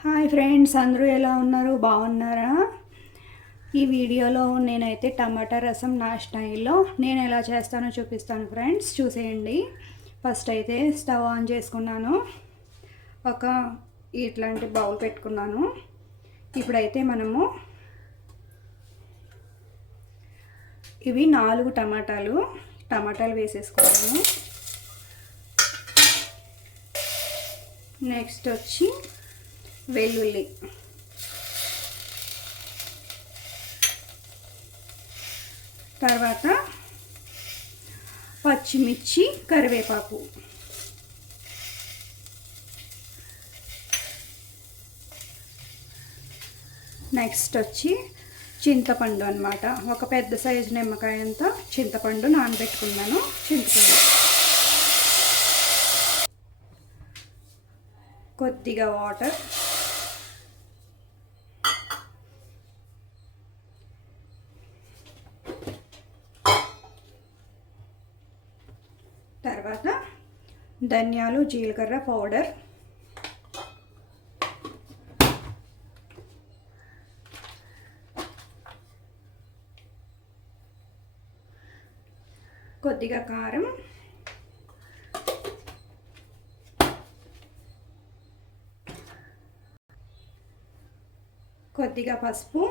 Hi friends, అందరూ ఎలా ఉన్నారు? బాగున్నారా? ఈ వీడియోలో నేనైతే టమాటా రసం నా స్టైల్లో నేను ఎలా చేస్తానో చూపిస్తాను ఫ్రెండ్స్, చూసేయండి. ఫస్ట్ అయితే స్టవ్ ఆన్ చేసుకున్నాను, ఒక ఇట్లాంటి బౌల్ పెట్టుకున్నాను. ఇప్పుడైతే మనము ఇవి 4 టమాటాలు వేసేసుకున్నాము. నెక్స్ట్ వచ్చి వెల్లుల్లి, తర్వాత పచ్చిమిర్చి, కరివేపాకు, నెక్స్ట్ వచ్చి చింతపండు అన్నమాట. ఒక పెద్ద సైజు నిమ్మకాయ అంత చింతపండు నానబెట్టుకున్నాను. చింతపండు, కొద్దిగా వాటర్, తర్వాత ధనియాలు, జీలకర్ర పౌడర్, కొద్దిగా కారం, కొద్దిగా పసుపు,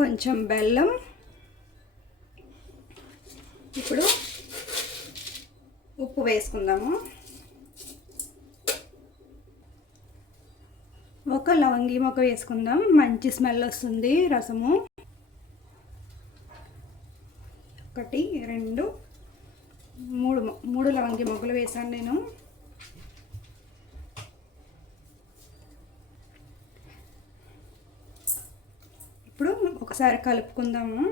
కొంచెం బెల్లం. ఇప్పుడు ఉప్పు వేసుకుందాము. ఒక లవంగి మొక్క వేసుకుందాం, మంచి స్మెల్ వస్తుంది రసము. 1 2 3 లవంగి మొగ్గలు వేసాను నేను. ఇప్పుడు ఒకసారి కలుపుకుందాము.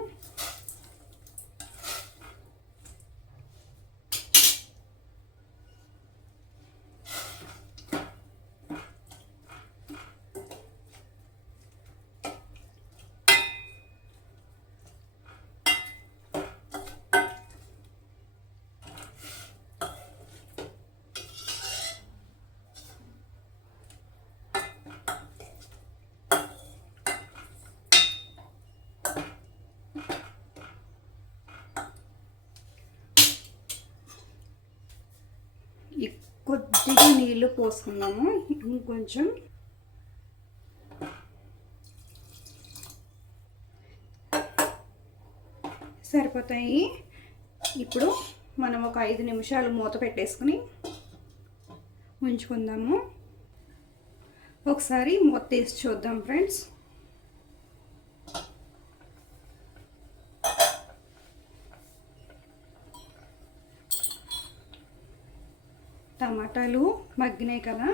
కొద్దిగా నీళ్ళు పోసుకున్నాము, ఇంకొంచెం. సరిపోతాయి. ఇప్పుడు మనం ఒక 5 నిమిషాలు మూత పెట్టేసుకుని ఉంచుకుందాము. ఒకసారి మూత తీసి చూద్దాం ఫ్రెండ్స్. టమాటాలు మగ్గినాయి కదా,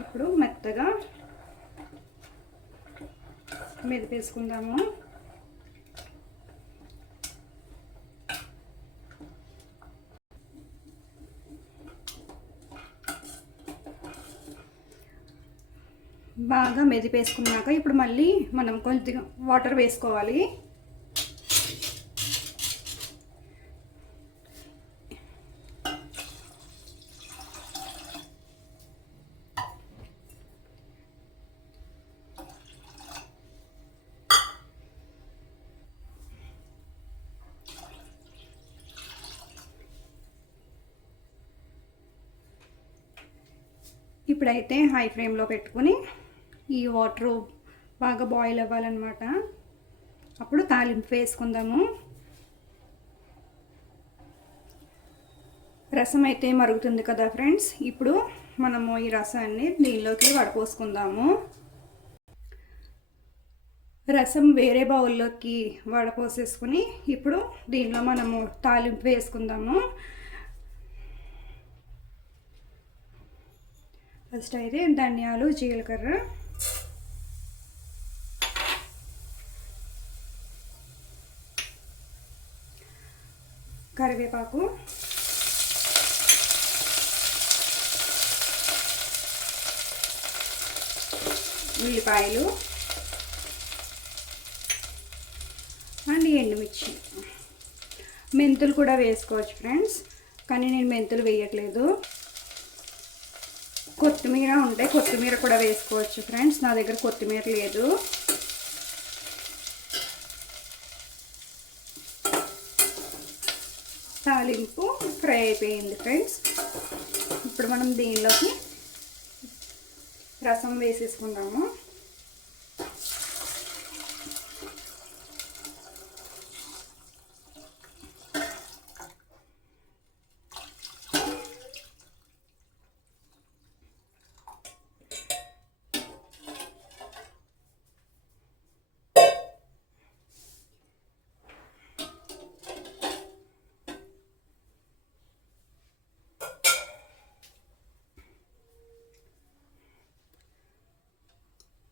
ఇప్పుడు మెత్తగా మెదిపేసుకుందాము. బాగా మెదిపేసుకున్నాక ఇప్పుడు మళ్ళీ మనం కొద్దిగా వాటర్ వేసుకోవాలి. ఇప్పుడైతే హై ఫ్లేమ్లో పెట్టుకుని ఈ వాటర్ బాగా బాయిల్ అవ్వాలన్నమాట. అప్పుడు తాలింపు వేసుకుందాము. రసం అయితే మరుగుతుంది కదా ఫ్రెండ్స్, ఇప్పుడు మనము ఈ రసాన్ని దీనిలోకి వడపోసుకుందాము. రసం వేరే బౌల్లోకి వడపోసేసుకుని ఇప్పుడు దీనిలో మనము తాలింపు వేసుకుందాము. ఫస్ట్ అయితే ధనియాలు, జీలకర్ర, కరివేపాకు, ఉల్లిపాయలు అండ్ ఎండుమిర్చి. మెంతులు కూడా వేసుకోవచ్చు ఫ్రెండ్స్, కానీ నేను మెంతులు వేయట్లేదు. కొత్తిమీర ఉంటే కొత్తిమీర కూడా వేసుకోవచ్చు ఫ్రెండ్స్. నా దగ్గర కొత్తిమీర లేదు. తాలింపు ఫ్రై అయిపోయింది ఫ్రెండ్స్. ఇప్పుడు మనం దీనిలోకి రసం వేసేసుకుందాము.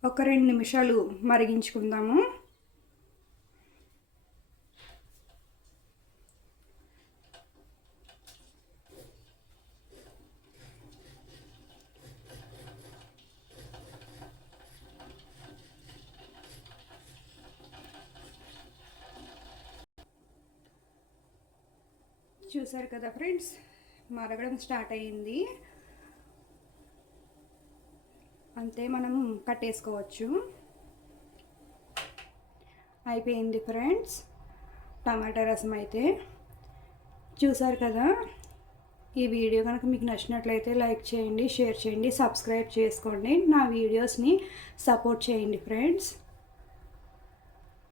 ఒక 2 నిమిషాలు మరిగించుకుందాము. చూసారు కదా ఫ్రెండ్స్, మరగడం స్టార్ట్ అయ్యింది. అంతే, మనం కట్టేసుకోవచ్చు. అయిపోయింది ఫ్రెండ్స్ టమాటా రసం అయితే. చూసారు కదా. ఈ వీడియో కనుక మీకు నచ్చినట్లయితే లైక్ చేయండి, షేర్ చేయండి, సబ్స్క్రైబ్ చేసుకోండి. నా వీడియోస్ని సపోర్ట్ చేయండి ఫ్రెండ్స్.